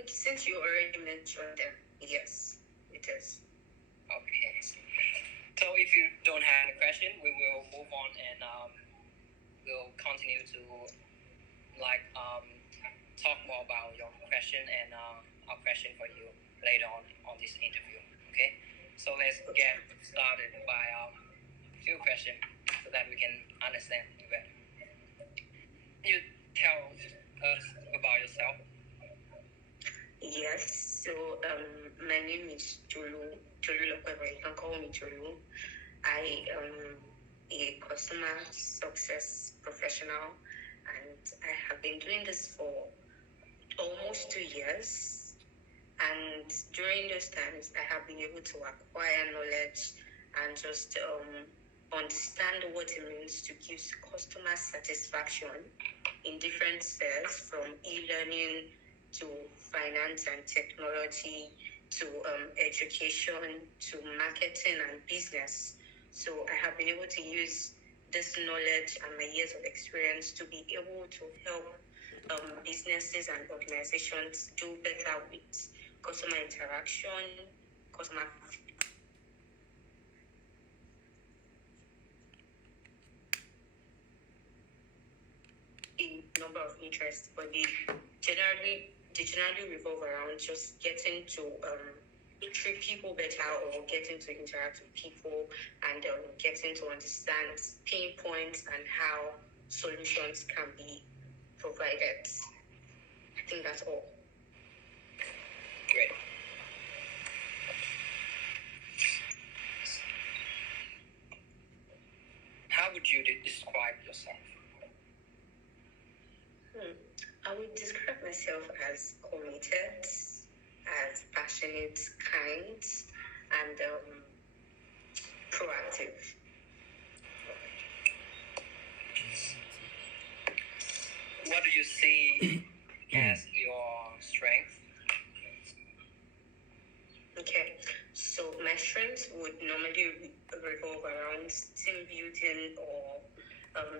think since you already mentioned them, yes, it is. Okay. So if you don't have any question, we will move on and we'll continue to talk more about your question and our question for you later on this interview. Okay. So let's get started by a few questions so that we can understand you better. Can you tell us about yourself? Yes, so my name is Julu Lokweba. You can call me Julu. I am a customer success professional, and I have been doing this for almost 2 years. And during those times, I have been able to acquire knowledge and just understand what it means to give customer satisfaction in different spheres, from e-learning to finance and technology to education to marketing and business. So I have been able to use this knowledge and my years of experience to be able to help businesses and organizations do better with customer interaction, customer a number of interests, but they generally revolve around just getting to treat people better, or getting to interact with people, and getting to understand pain points and how solutions can be provided. I think that's all. Great. How would you describe yourself? I would describe myself as committed, as passionate, kind, and proactive. What do you see as your strength? Okay, so my strengths would normally revolve around team building, or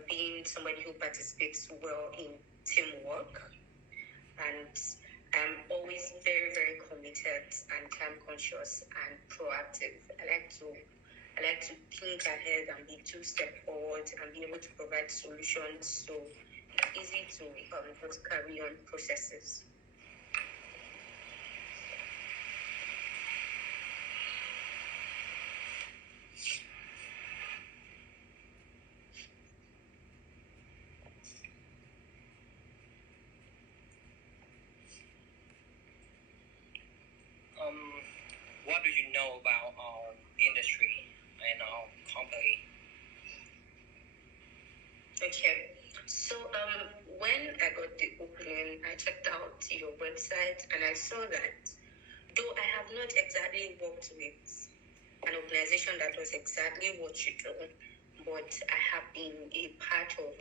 being somebody who participates well in teamwork, and I'm always very, very committed and time conscious and proactive. I like to think ahead and be 2 steps forward and be able to provide solutions, so it's easy to just carry on processes. What do you know about our industry and our company? Okay, so when I got the opening, I checked out your website and I saw that though I have not exactly worked with an organization that was exactly what you do, but I have been a part of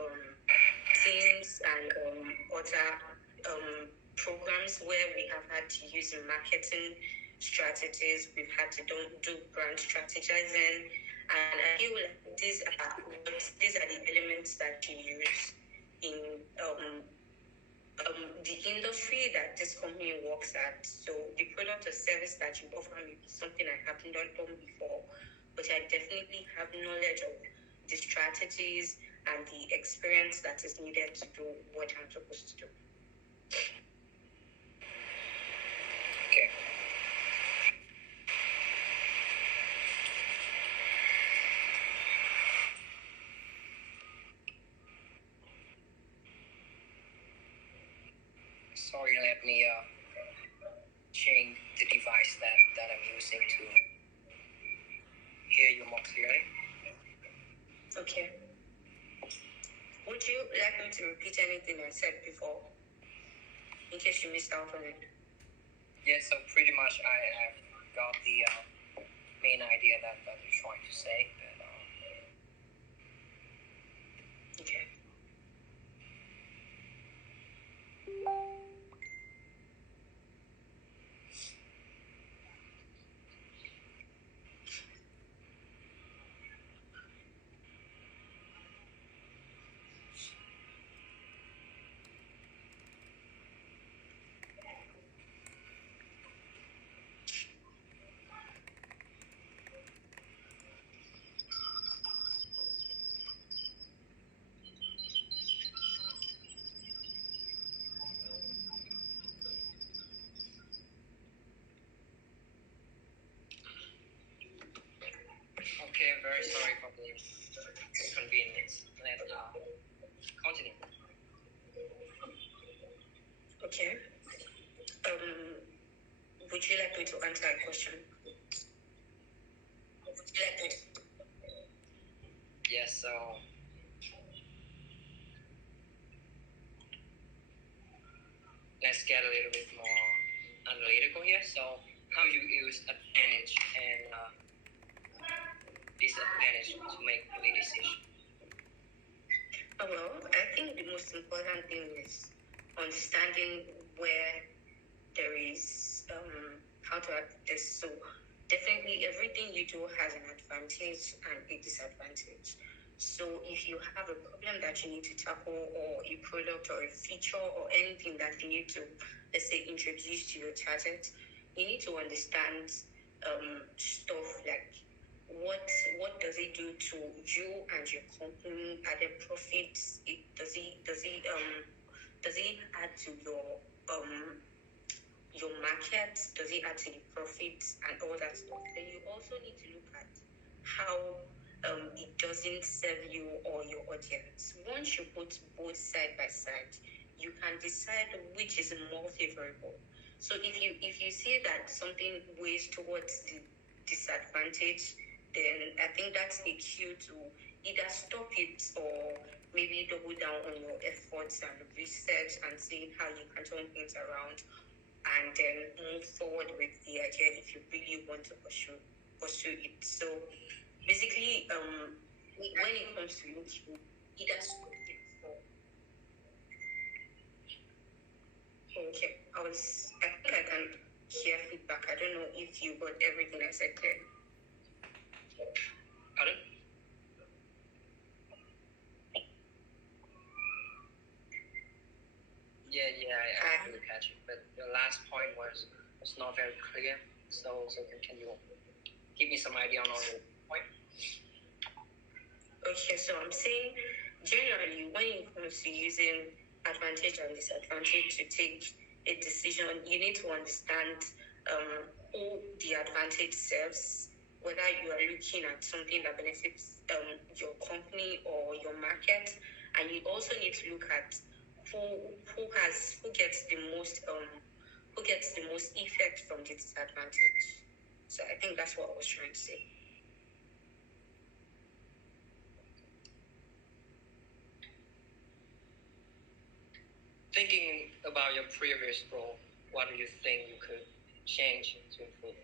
teams and other programs where we have had to use marketing strategies, we've had to do brand strategizing, and I feel like these are the elements that you use in the industry that this company works at. So the product or service that you offer me is something I haven't done before, but I definitely have knowledge of the strategies and the experience that is needed to do what I'm supposed to do. Okay. Sorry, let me change the device that I'm using to hear you more clearly. Okay. Would you like me to repeat anything I said before, in case you missed out on it? Yeah, so pretty much I have got the main idea that you're trying to say. Okay. Okay, very sorry for the inconvenience. Let's continue. Okay. Would you like me to answer a question? Would you like me to? Yes, so let's get a little bit more analytical here. So how you use advantage and disadvantage to make the decision? Well, I think the most important thing is understanding where there is how to add this. So definitely everything you do has an advantage and a disadvantage. So if you have a problem that you need to tackle, or a product or a feature or anything that you need to, let's say, introduce to your target, you need to understand stuff like what does it do to you and your company? Are there profits? Does it add to your market? Does it add to the profits and all that stuff? Then you also need to look at how it doesn't serve you or your audience. Once you put both side by side, you can decide which is more favorable. So if you see that something weighs towards the disadvantage, then I think that's a cue to either stop it or maybe double down on your efforts and research and see how you can turn things around, and then move forward with the idea if you really want to pursue it. So basically, when it comes to YouTube, either stop it or okay. I think I can hear feedback. I don't know if you got everything I said clear. Pardon? Yeah, I really catch it. But the last point was not very clear. So can you give me some idea on the point? Okay, so I'm saying generally when it comes to using advantage and disadvantage to take a decision, you need to understand who the advantage serves, whether you are looking at something that benefits your company or your market, and you also need to look at who gets the most effect from the disadvantage. So I think that's what I was trying to say. Thinking about your previous role, what do you think you could change to improve?